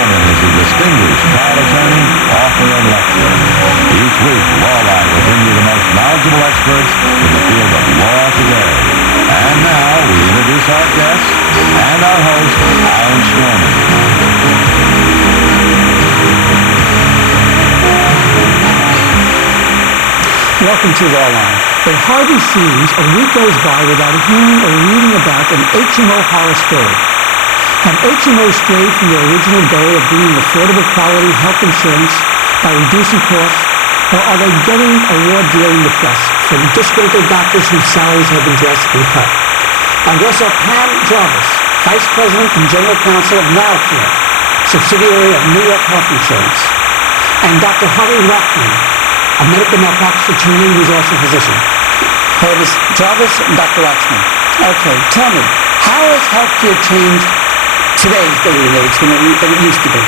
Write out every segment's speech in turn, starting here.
Norman is a distinguished trial attorney, author, and lecturer. Each week, Lawline will bring you the most knowledgeable experts in the field of law today. And now, we introduce our guest and our host, Alan Schnorman. Welcome to Lawline. It hardly seems a week goes by without hearing or reading about an HMO horror story. Have HMOs strayed from their original goal of bringing affordable quality health insurance by reducing costs, or are they getting a raw deal in the press from disgruntled doctors whose salaries have been drastically cut? Our guests are Pam Jarvis, Vice President and General Counsel of NowCare, subsidiary of New York Health Insurance, and Dr. Harry Wackman, a medical malpractice attorney who is also a physician. Hello, Ms. Jarvis and Dr. Wackman. Okay, tell me, how has healthcare changed today's day and age than it used to be?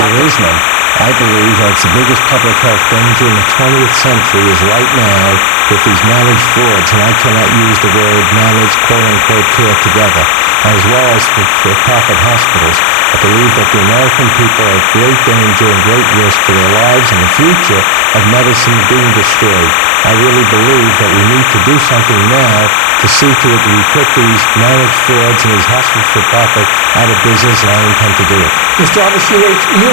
There is none. I believe that the biggest public health danger in the 20th century is right now with these managed frauds, and I cannot use the word managed, quote-unquote, care together, as well as for-profit hospitals. I believe that the American people are at great danger and great risk for their lives and the future of medicine being destroyed. I really believe that we need to do something now to see to it that we put these managed frauds and these hospitals for profit out of business, and I intend to do it. Ms. Jarvis, you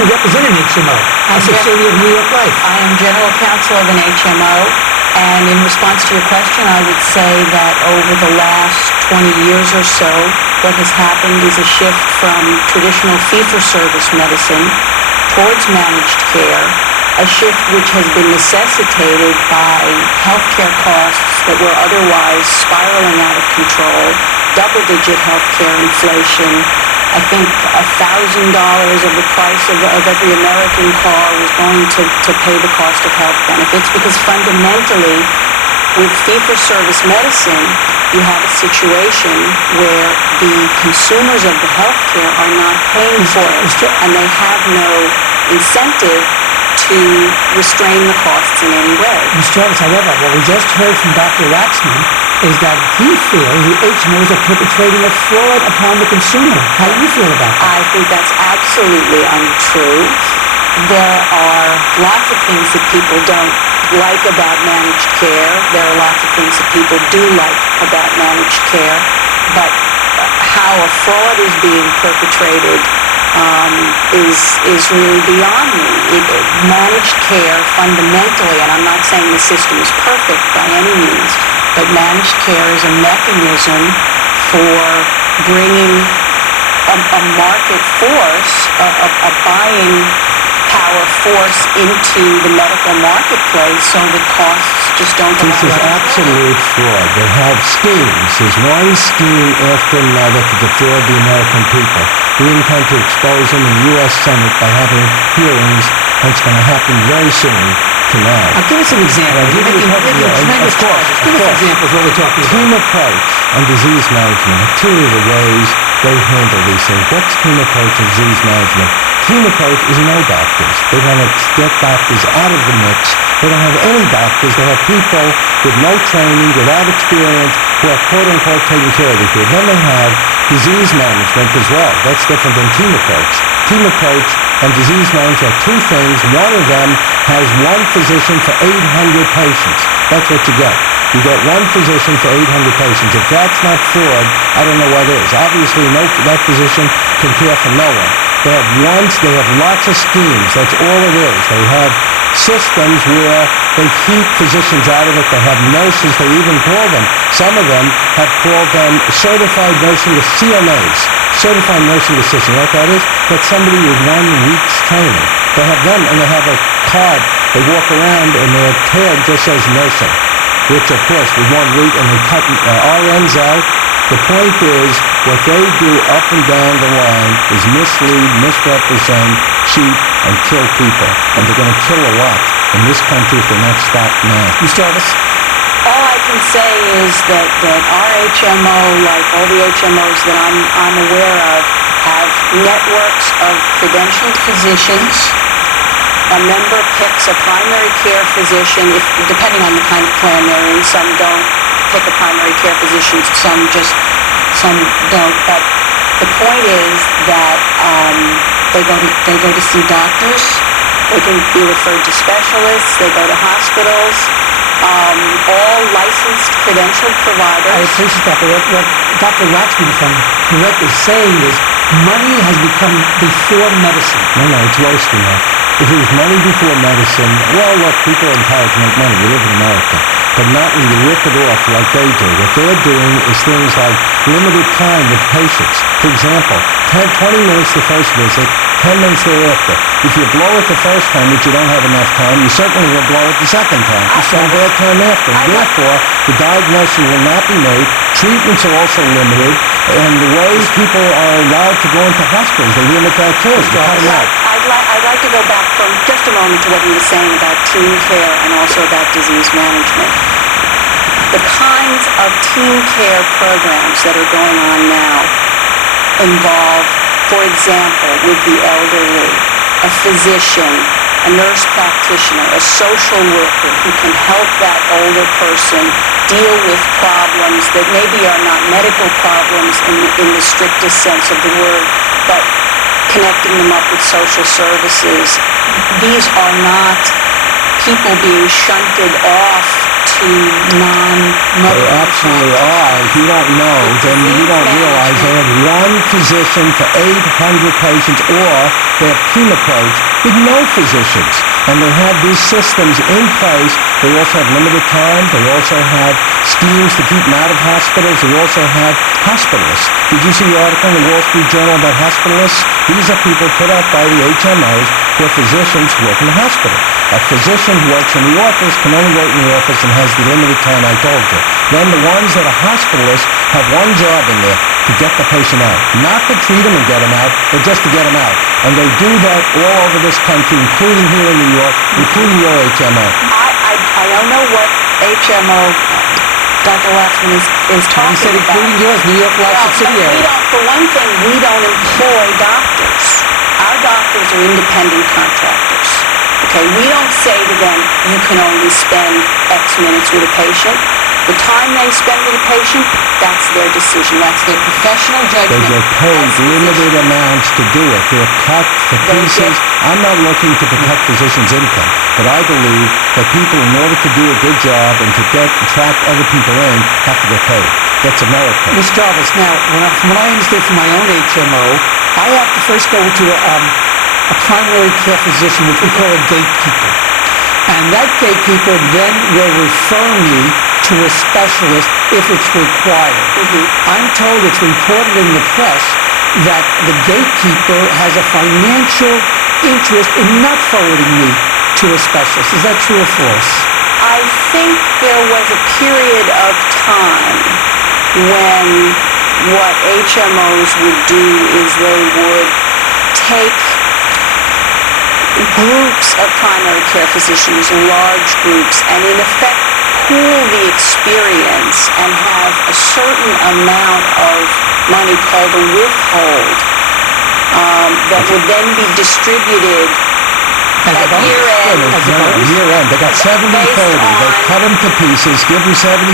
represent an HMO, a subsidiary of New York Life. I am General Counsel of an HMO, and in response to your question, I would say that over the last 20 years or so, what has happened is a shift from traditional fee-for-service medicine towards managed care, a shift which has been necessitated by healthcare costs that were otherwise spiraling out of control, double-digit healthcare inflation. I think $1,000 of the price of every American car was going to pay the cost of health benefits, because fundamentally, with fee-for-service medicine, you have a situation where the consumers of the healthcare are not paying for it, and they have no incentive to restrain the costs in any way. Ms. Jarvis, however, what we just heard from Dr. Waxman is that he feels the HMOs are perpetrating a fraud upon the consumer. How do you feel about that? I think that's absolutely untrue. There are lots of things that people don't like about managed care. There are lots of things that people do like about managed care. But how a fraud is being perpetrated is really beyond me. Managed care fundamentally, and I'm not saying the system is perfect by any means, but managed care is a mechanism for bringing a market force, a buying power force into the medical marketplace so that costs just don't go This is absolute fraud. They have schemes. There's one scheme after another to defraud the American people. We intend to expose them in the U.S. Senate by having hearings, and it's going to happen very soon to now. Now, give us an example. You're making tremendous charges. Give us examples of what we're talking about. Team approach and disease management are two of the ways they handle these things. What's team approach and disease management? Team approach is no doctors. They want to get doctors out of the mix. They don't have any doctors. They have people with no training, without experience, who are quote-unquote taking care of these people. Then they have disease management as well. That's different than team approach. Team approach and disease management are two things. One of them has one physician for 800 patients. That's what you get. You get one physician for 800 patients. If that's not fraud, I don't know what is. Obviously, that physician can care for no one. They have lots of schemes. That's all it is. They have systems where they keep physicians out of it. They have nurses. They even call them. Some of them have called them certified nursing CNAs, certified nursing assistants. You know what that is? That's somebody with 1 week's training. They have them, and they have a card. They walk around, and their tag just says nursing, which, of course, with 1 week, and they cut RNs out. The point is, what they do up and down the line is mislead, misrepresent, cheat, and kill people. And they're going to kill a lot in this country if they're not stopped now. Ms. Jarvis? All I can say is that our HMO, like all the HMOs that I'm aware of, have networks of credentialed physicians. A member picks a primary care physician, depending on the kind of plan they're in. Some don't pick a primary care physician, some don't. But The point is that they go to see doctors. They can be referred to specialists. They go to hospitals. All licensed, credentialed providers. I appreciate that, but what Dr. Waxman, if I'm correct, is saying is money has become before medicine. No, it's worse than that. If it was money before medicine, well, look, people are entitled to make money. We live in America. But not when you rip it off like they do. What they're doing is things like limited time with patients. For example, 20 minutes the first visit, 10 minutes thereafter. If you blow it the first time, which you don't have enough time, you certainly will blow it the second time. You spend bad time after. And therefore, the diagnosis will not be made. Treatments are also limited. And the ways people are allowed to go into hospitals, they limit that too. I'd like to go back for just a moment to what you were saying about teen care and also about disease management. The kinds of teen care programs that are going on now involve, for example, with the elderly, a physician, a nurse practitioner, a social worker who can help that older person deal with problems that maybe are not medical problems in the strictest sense of the word, but connecting them up with social services. These are not people being shunted off to They absolutely are. If you don't know, then you don't realize they have one physician for 800 patients, or they have team approach with no physicians. And they have these systems in place. They also have limited time. They also have schemes to keep them out of hospitals. They also have hospitalists. Did you see the article in the Wall Street Journal about hospitalists? These are people put up by the HMOs who are physicians who work in the hospital. A physician who works in the office can only work in the office and has the limited time I told you. Then the ones that are hospitalists have one job in there, to get the patient out. Not to treat them and get them out, but just to get them out. And they do that all over this country, including here in New York, including your HMO. I don't know what HMO Dr. Waxman is talking about. He said including yours, New York Life subsidiary. For one thing, we don't employ doctors. Our doctors are independent contractors. Okay, we don't say to them, you can only spend X minutes with a patient. The time they spend with a patient, that's their decision. That's their professional judgment. They get paid limited amounts to do it. They're cut for pieces. I'm not looking to protect physicians' income, but I believe that people, in order to do a good job and to attract other people in, have to get paid. That's America. Mr. Jarvis, now, from what I understand from my own HMO, I have to first go to a primary care physician, which we call a gatekeeper. And that gatekeeper then will refer me to a specialist if it's required. I'm told it's reported in the press that the gatekeeper has a financial interest in not forwarding me to a specialist. Is that true or false? I think there was a period of time when what HMOs would do is they would take groups of primary care physicians, large groups, and in effect pool the experience and have a certain amount of money called a withhold that would then be distributed at year end. Year end. They got 70-30. They cut them to pieces, give them 70%,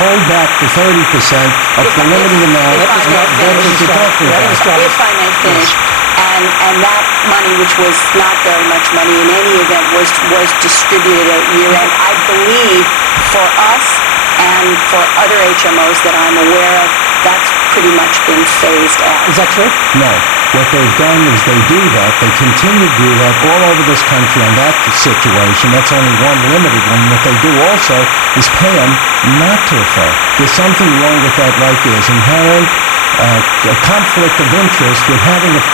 hold back the 30% of the limited amount. If I may finish. If I may finish. And that money, which was not very much money in any event, was distributed at year end. I believe for us and for other HMOs that I'm aware of, that's pretty much been phased out. Is that true? No. What they've done is they do that. They continue to do that all over this country on that situation. That's only one limited one. What they do also is pay them not to refer. There's something wrong with that right there. There's inherent a conflict of interest with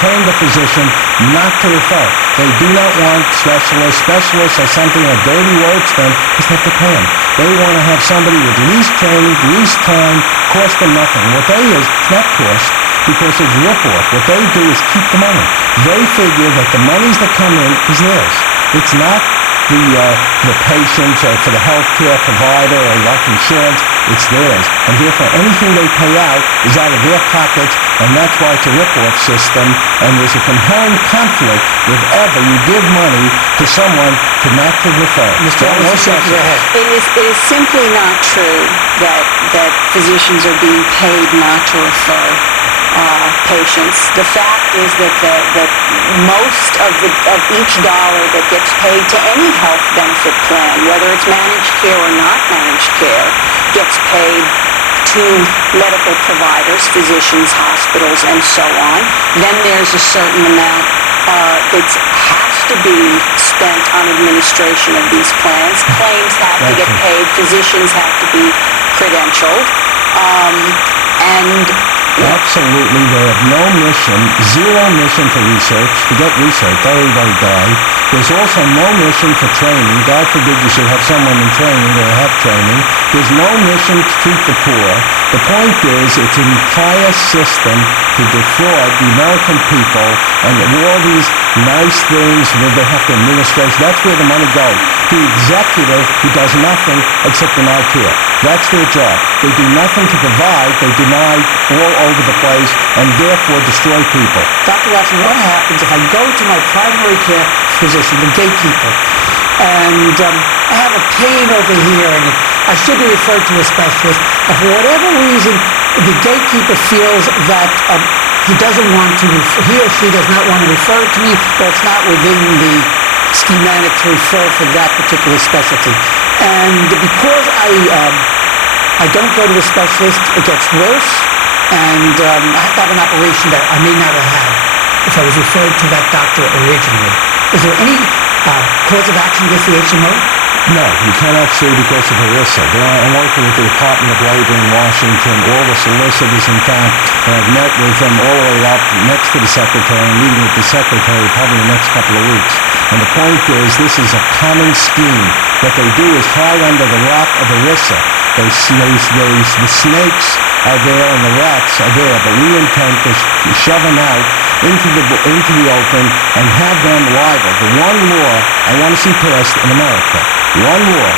paying the physician not to refer. They do not want specialists. Specialists are something, a dirty word to them, because they have to pay them. They want to have somebody with least training, least time, cost them nothing. What they is not cost, because it's rip-off. What they do is keep the money. They figure that the monies that come in is theirs. It's not the patient's or for the healthcare provider or like insurance. It's theirs. And therefore, anything they pay out is out of their pockets, and that's why it's a rip-off system. And there's a inherent conflict if ever you give money to someone to not to refer. Mr. Jarvis, go ahead. It is simply not true that physicians are being paid not to refer. patients. The fact is that most of each dollar that gets paid to any health benefit plan, whether it's managed care or not managed care, gets paid to medical providers, physicians, hospitals, and so on. Then there's a certain amount that has to be spent on administration of these plans. Claims have to get paid. Physicians have to be credentialed. Absolutely, they have no mission, zero mission for research. Forget research, everybody die. There's also no mission for training. God forbid you should have someone in training or have training. There's no mission to treat the poor. The point is, it's an entire system to defraud the American people and all these nice things that they have to administrate. That's where the money goes. The executive who does nothing except deny care. That's their job. They do nothing to provide. They deny all over the place and therefore destroy people. Dr. Watson, what happens if I go to my primary care physician, the gatekeeper, and I have a pain over here and I should be referred to a specialist, and for whatever reason the gatekeeper feels that he or she does not want to refer to me, or it's not within the schematic to refer for that particular specialty. And because I don't go to the specialist, it gets worse, and I have to have an operation that I may not have had if I was referred to that doctor originally. Is there any cause of action against the HMO? No, you cannot sue because of ERISA. I'm working with the Department of Labor in Washington, all the solicitors, in fact, and I've met with them all the way up next to the Secretary, and meeting with the Secretary probably in the next couple of weeks. And the point is, this is a common scheme. What they do is hide under the rock of ERISA. The snakes are there and the rats are there, but we intend to shove them out into the open and have them liable. The one law I want to see passed in America, one law,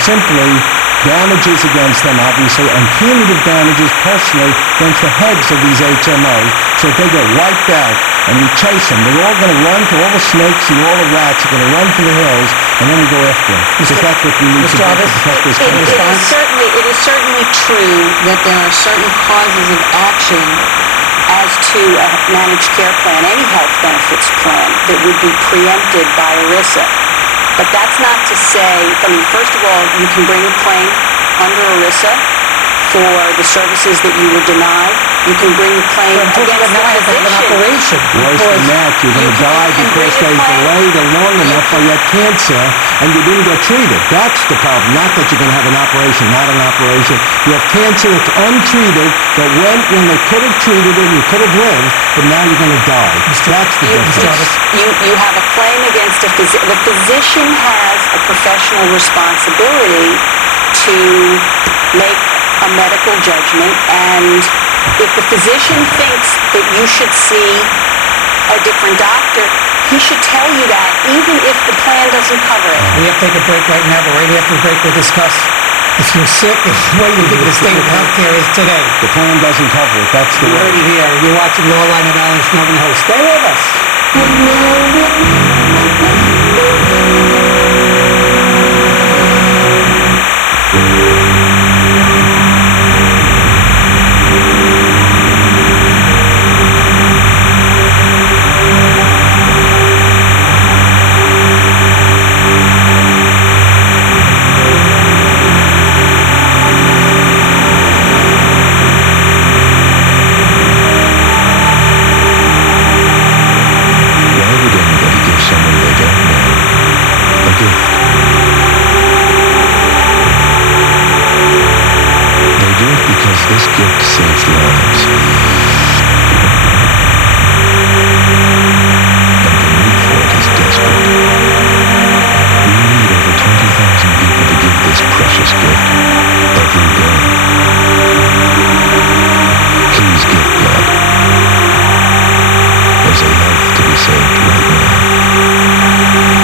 simply damages against them, obviously, and punitive damages personally against the heads of these HMOs, so that they get wiped out and we chase them. They're all going to run to all the snakes and all the rats are going to run for the hills, and then we go after them. Because that's what we need to do to protect this country. It is certainly true that there are certain causes of action as to a managed care plan, any health benefits plan, that would be preempted by ERISA. But that's not to say, first of all, you can bring a claim under ERISA for the services that you were denied. You can bring a claim against the physician. Worse than that, you're going to die because they delayed it long enough or you had cancer and you didn't get treated. That's the problem. Not that you're going to have an operation, not an operation. You have cancer that's untreated, that went when they could have treated it, you could have lived, but now you're going to die. That's the difference. You have a claim against a physician. The physician has a professional responsibility to make a medical judgment, and if the physician thinks that you should see a different doctor, he should tell you that, even if the plan doesn't cover it. We have to take a break right now, but right after the break we'll discuss if you're sick and what you think the state of healthcare is today. The plan doesn't cover it. That's the You heard it here. You're watching Lawline and Knowledge. Norman host. Stay with us. This gift saves lives. And the need for it is desperate. We need over 20,000 people to give this precious gift every day. Please give blood. There's a life to be saved right now.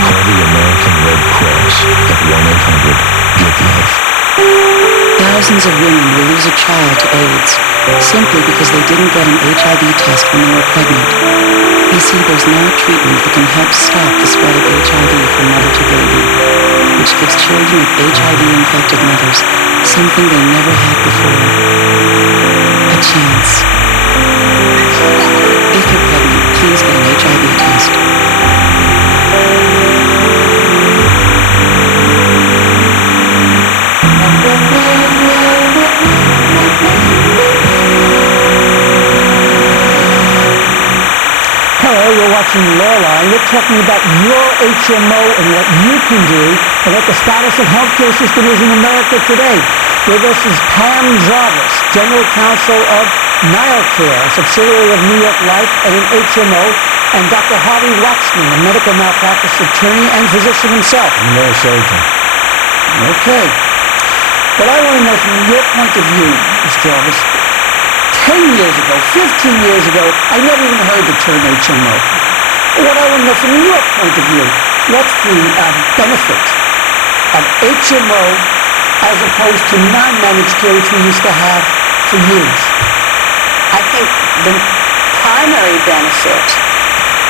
Call the American Red Cross at 1-800-GIVE-LIFE. Thousands of women will lose a child to AIDS simply because they didn't get an HIV test when they were pregnant. You see, there's now a treatment that can help stop the spread of HIV from mother to baby, which gives children of HIV-infected mothers something they never had before. A chance. If you're pregnant, please get an HIV test. Hello, you're watching Lawline. We're talking about your HMO and what you can do and what the status of healthcare system is in America today. With us is Pam Jarvis, General Counsel of NileCare, a subsidiary of New York Life and an HMO, and Dr. Harvey Waxman, a medical malpractice attorney and physician himself. I'm a neurosurgeon. Okay. What I want to know from your point of view, Ms. Jarvis, 10 years ago, 15 years ago, I never even heard the term HMO. What I want to know from your point of view, what's the benefit of HMO as opposed to non-managed care, which we used to have for years? I think the primary benefit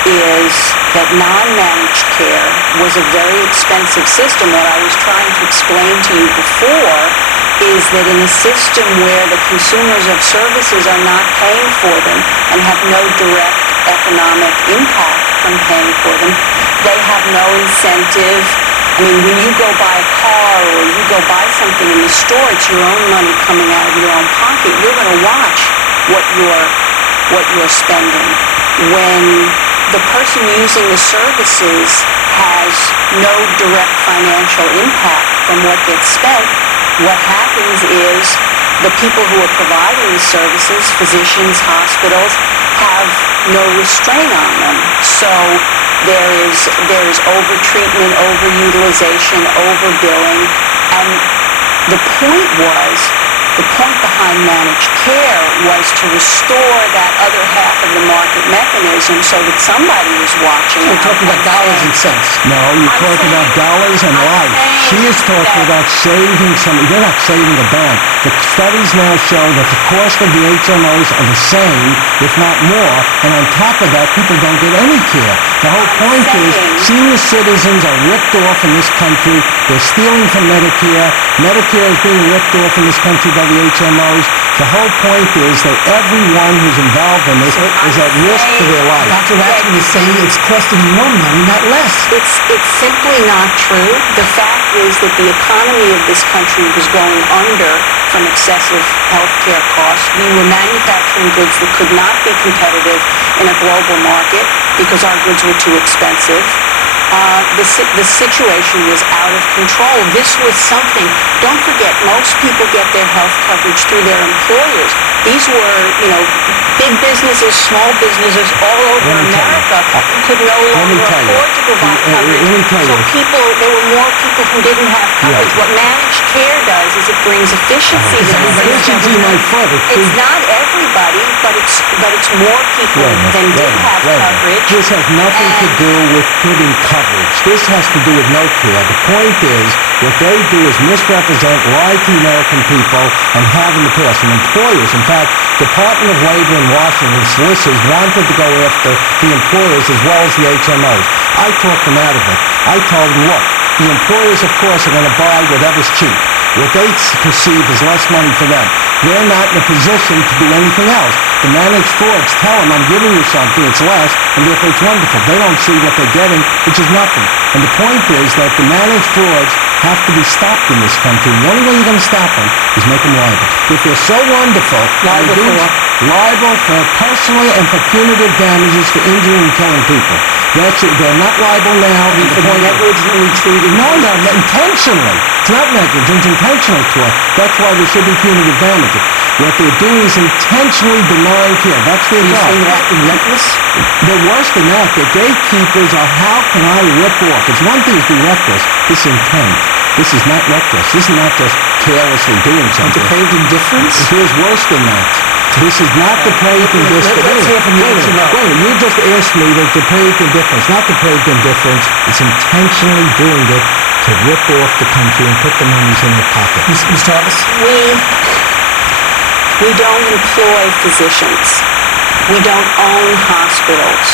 is that non-managed care was a very expensive system. What I was trying to explain to you before is that in a system where the consumers of services are not paying for them and have no direct economic impact from paying for them, they have no incentive. I mean, when you go buy a car or you go buy something in the store, it's your own money coming out of your own pocket. You're going to watch what you're spending. When the person using the services has no direct financial impact from what gets spent, what happens is the people who are providing the services, physicians, hospitals, have no restraint on them. So there is over-treatment, over-utilization, over-billing, and the point behind managed care was to restore that other half of the market mechanism so that somebody is watching You're out talking about and dollars saying, and cents. No, you're I'm talking about saying- dollars and I'm life. saying She is talking that- about saving some. They're not saving a dime. The studies now show that the cost of the HMOs are the same, if not more, and on top of that, people don't get any care. The whole I'm point saying- is senior citizens are ripped off in this country. They're stealing from Medicare. Medicare is being ripped off in this country by the HMOs. The whole point is that everyone who's involved in this is at risk to their life. Dr. Waxman is saying it's costing more money, not less. It's simply not true. The fact is that the economy of this country was going under from excessive healthcare costs. We were manufacturing goods that could not be competitive in a global market because our goods were too expensive. The situation was out of control. This was something, don't forget, most people get their health coverage through their employers. These were, big businesses, small businesses all over Let me tell you. America who could no longer tell you. afford to provide coverage. Let me tell So you. there were more people who didn't have coverage. Yeah. What managed care does is it brings efficiency to the everybody has system. Efficiency, my foot. It's not everybody, but it's more people than did have coverage. This has nothing to And- do with putting coverage. This has to do with no care. The point is, what they do is misrepresent, lie to the American people, and have in the past. And employers, in fact, Department of Labor in Washington, solicitors wanted to go after the employers as well as the HMOs. I talked them out of it. I told them, look, the employers, of course, are going to buy whatever's cheap. What they perceive is less money for them. They're not in a position to do anything else. The managed frauds tell them, I'm giving you something, it's less, and therefore it's wonderful. They don't see what they're getting, which is nothing. And the point is that the managed frauds have to be stopped in this country. The only way you're going to stop them is make them liable. If they're so wonderful, Liable they do- for? liable for personally and for punitive damages for injuring and killing people. They're not liable now. and the For point is- negligently treating. no, intentionally. It's not negligence, intentional tort. That's why there should be punitive damages. What they're doing is intentionally denying care. That's their Are you job. saying they're acting reckless? They're worse than that. The gatekeepers are, how can I rip off? It's one thing to be reckless. This is intent. This is not reckless. This is not just carelessly doing something. Depraved indifference? It is worse than that. This is not depraved indifference. Let's hear from the Wait a minute, HMO. wait a minute. You just asked me that depraved indifference. Not depraved indifference. It's intentionally doing it to rip off the country and put the monies in their pocket. Ms. Jarvis? We don't employ physicians. We don't own hospitals.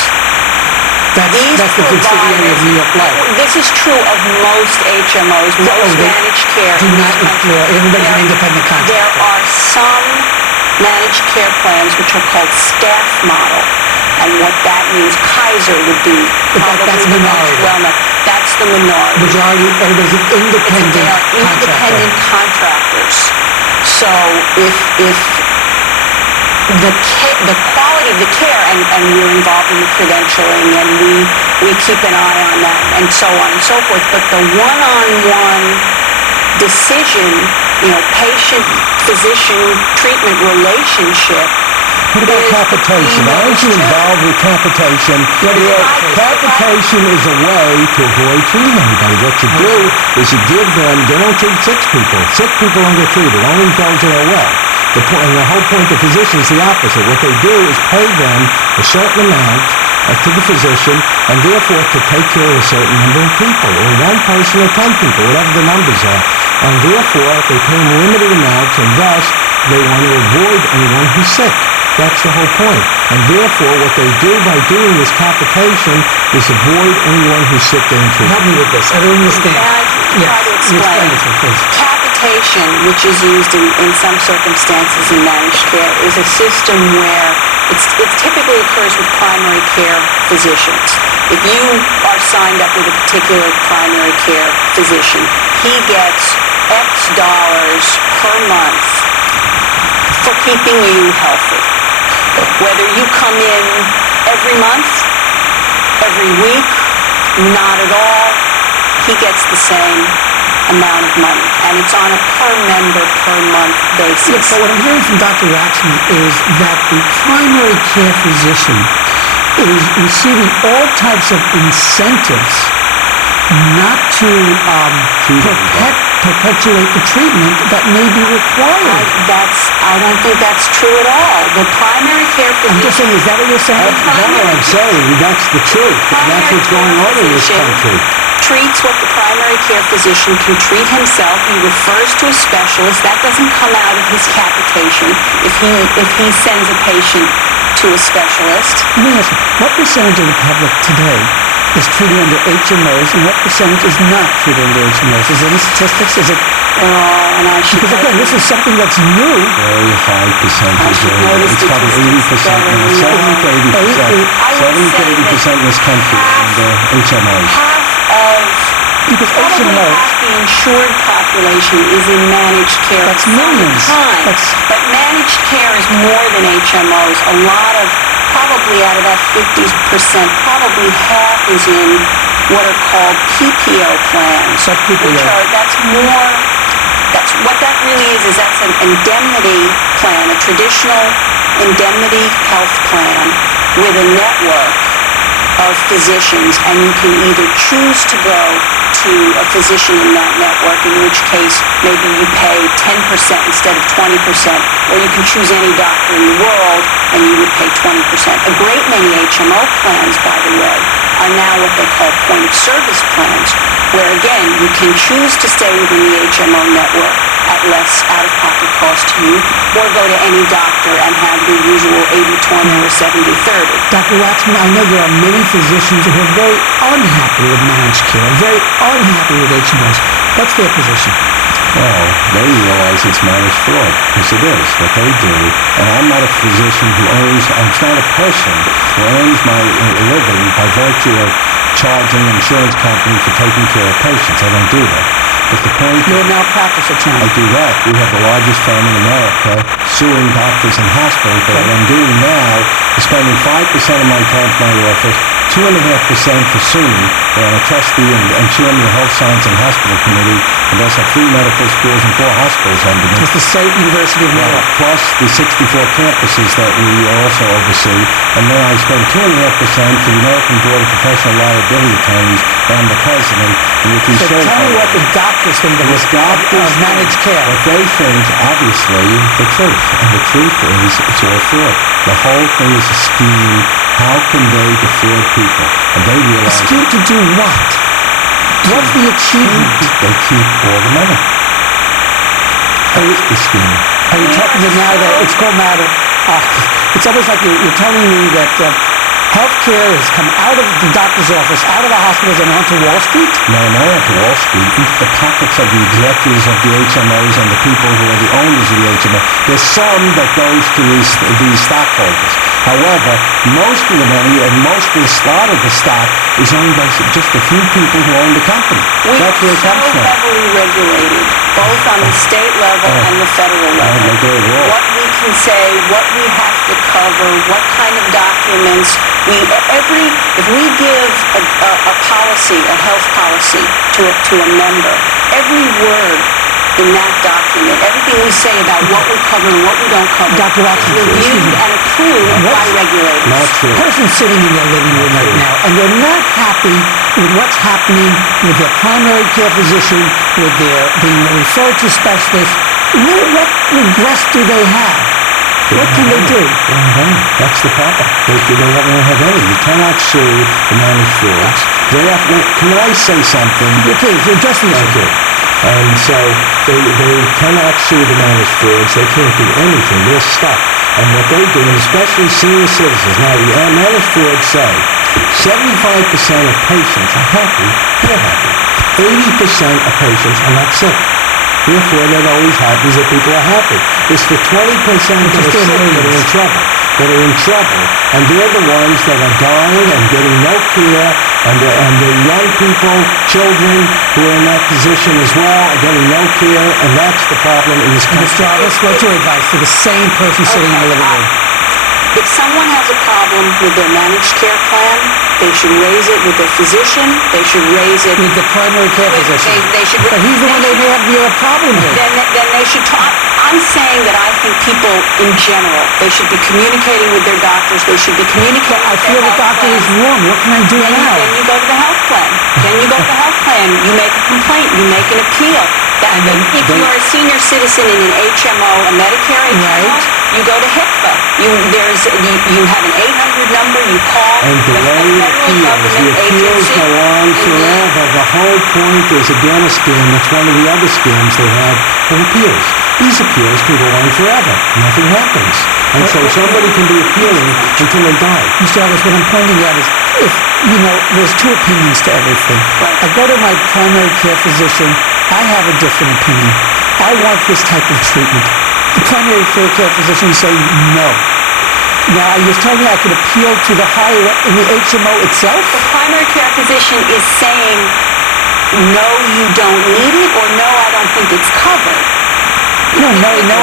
That's the subsidiary of New York Life. This is true of most HMOs, most they managed care do in not this country. employ- everybody's an independent contractor. There are some managed care plans, which are called staff model. And what that means, Kaiser would be probably that's the most minority. well-known. That's the minority. Majority, everybody's an independent They are contractor. independent contractors. So if the quality of the care, and we're involved in the credentialing, and we keep an eye on that, and so on and so forth, but the one-on-one decision, patient-physician treatment relationship. What about capitation? Aren't you involved with capitation? Capitation is a way to avoid treating anybody. What you do is you give them, they don't treat sick people. Sick people don't get treated, only those that are well. And the whole point of physicians is the opposite. What they do is pay them a certain amount to the physician, and therefore to take care of a certain number of people, or one person or 10 people, whatever the numbers are. And therefore, they pay them limited amounts, and thus they want to avoid anyone who's sick. That's the whole point. And therefore, what they do by doing this capitation is avoid anyone who's sick getting treated. Help me with this. I don't understand. And I can try to explain. Explain it to me, please. Capitation, which is used in some circumstances in managed care, is a system where it typically occurs with primary care physicians. If you are signed up with a particular primary care physician, he gets X dollars per month for keeping you healthy. Whether you come in every month, every week, not at all, he gets the same amount of money. And it's on a per member, per month basis. Yeah, but what I'm hearing from Dr. Waxman is that the primary care physician is receiving all types of incentives not to perpetuate the treatment that may be required. I don't think that's true at all. The primary care physician... I'm just saying, is that what you're saying? That's not what I'm saying. That's the truth. And that's what's going on in this country. Treats what the primary care physician can treat himself. He refers to a specialist. That doesn't come out of his capitation if he sends a patient to a specialist. Let me ask you, what percentage of the public today is treated under HMOs, and what percentage is not treated under HMOs? Is there any statistics? Is it... and I should Because again, this is something that's new. Very high percentage. I should know the It's probably 80% now. 70 to 80% in this country under HMOs. Half of... Because Probably HMOs... half the insured population is in managed care. That's of some millions. kind. But managed care is more than HMOs. A lot of, probably out of that 50%, probably half is in what are called PPO plans. That's what that really is that's an indemnity plan, a traditional indemnity health plan with a network of physicians, and you can either choose to go to a physician in that network, in which case maybe you pay 10% instead of 20%, or you can choose any doctor in the world and you would pay 20%. A great many HMO plans, by the way, are now what they call point-of-service plans, where again, you can choose to stay within the HMO network at less out-of-pocket cost to you, or go to any doctor and have your usual 80-20 or 70-30. Dr. Waxman, I know there are many physicians who are very unhappy with managed care, very unhappy with HMOs. What's their position? Well, they realize it's managed fraud, because it is what they do. And I'm not a physician who earns, I'm not a person who earns my living by virtue of charging an insurance company for taking care of patients. I don't do that. But the point You're a malpractice attorney. I do that. We have the largest firm in America suing doctors and hospitals. But what I'm doing now is spending 5% of my time in my office, 2.5% for suing. I'm a trustee and chairman of the Health Science and Hospital Committee, and thus have 3 medical schools and 4 hospitals under me. It's the State University of New York. Plus the 64 campuses that we also oversee. And then I spend 2.5% for the American Board of Professional Liability Attorneys, where I'm the president. And with these So tell me what the doctors think of this managed care. What they think, obviously, the truth. And the truth is, it's all fraud. The whole thing is a scheme. How can they defraud people? And they realize... A scheme to do what? What's the achievement? They keep all the money. That's the scheme. Are you talking to now that it's called matter? It's almost like you're telling me that Healthcare has come out of the doctor's office, out of the hospitals, and onto Wall Street? No, not onto Wall Street, into the pockets of the executives of the HMOs and the people who are the owners of the HMO. There's some that goes to these stockholders. However, most of the money and most of the lot of the stock is owned by just a few people who own the company. That's where it comes from. We are so heavily regulated, both on the state level and the federal level. What we can say, what we have to cover, what kind of documents. If we give a policy, a health policy to a member, every word in that document, everything we say about what we cover and what we don't cover, Dr. Watson, is reviewed and approved by regulators. Not true. Person sitting in their living room right now, and they're not happy with what's happening with their primary care physician, with their being referred to specialists. What regrets do they have? What can they do? That's the problem. They don't have any. You cannot sue the managed frauds. Can I say something? Please, address the issue. Thank you. And so they cannot sue the managed frauds. They can't do anything. They're stuck. And what they do, and especially senior citizens, now the managed frauds say 75% of patients are happy. They're happy. 80% of patients are not sick. Therefore, that always happens that people are happy. It's the 20% that are sick that are in trouble, and they're the ones that are dying and getting no care, and the young people, children who are in that position as well, are getting no care, and that's the problem in this country. Mr. Jarvis, what's your advice to the same person sitting in the living room? If someone has a problem with their managed care plan, they should raise it with their physician. They should raise it with the primary care physician. They should. But he's the one they may have a problem with. Then they should talk. I'm saying that I think people in general, they should be communicating with their doctors. They should be communicating. I feel the doctor is wrong. What can I do now? Then you go to the health plan. You make a complaint. You make an appeal. If you are a senior citizen in an HMO, a Medicare HMO, right, you go to HICFA. You have an 800 number. You call and the federal government appeals agency. go on forever. The whole point is, again, a scam. That's one of the other scams they have of appeals. These appeals can go on forever. Nothing happens. And so somebody can be appealing until they die. Mr. August, what I'm pointing out is, if, there's two opinions to everything. Right. I go to my primary care physician, I have a different opinion. I want this type of treatment. The primary care physician is saying no. Now, you're telling me I could appeal to the higher in the HMO itself? The primary care physician is saying, no, you don't need it, or no, I don't think it's covered. No, I don't.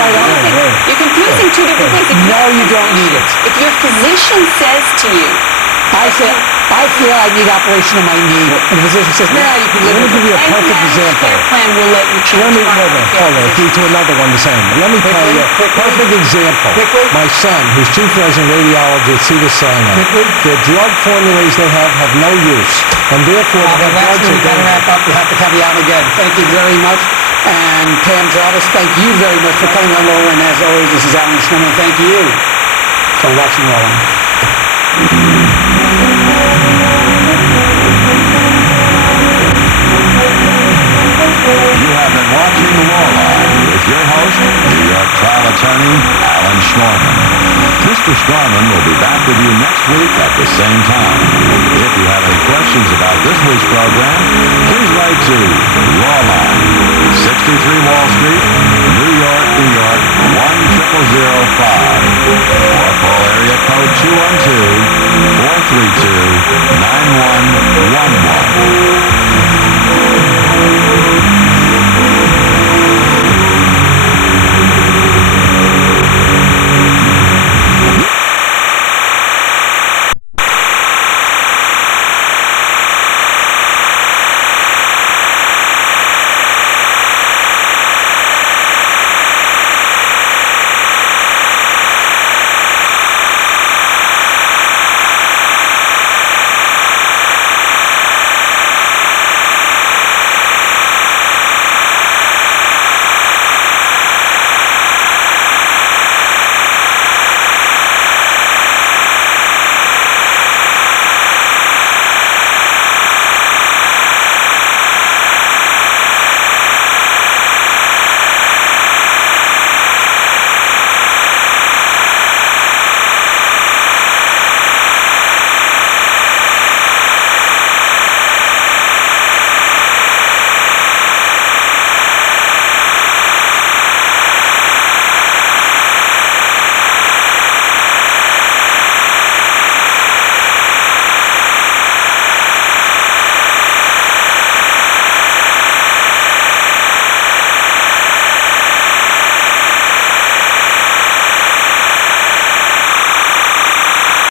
You're confusing two different things. No, you don't need it. If your physician says to you, I feel I need operation on my knee, and the physician says, you can live with it. Let me give you a perfect example. Care plan will let you change To another one the same. Let me tell you a perfect example. My son, who's chief resident radiologist at Cedars-Sinai, the drug formulas they have no use, and therefore the drugs We've got to wrap up. We have to have you out again. Thank you very much. And Pam Jarvis, thank you very much for coming on over. And as always, this is Alan Schneeman. Thank you for watching Roland. You have been watching Law Line with your host, New York trial attorney Alan Schneeman. Mr. Schneeman will be back with you next week at the same time. If you have any questions about this week's program, please write to Law Line, 63 Wall Street, New York, 10005, or call area code 212-432-9111.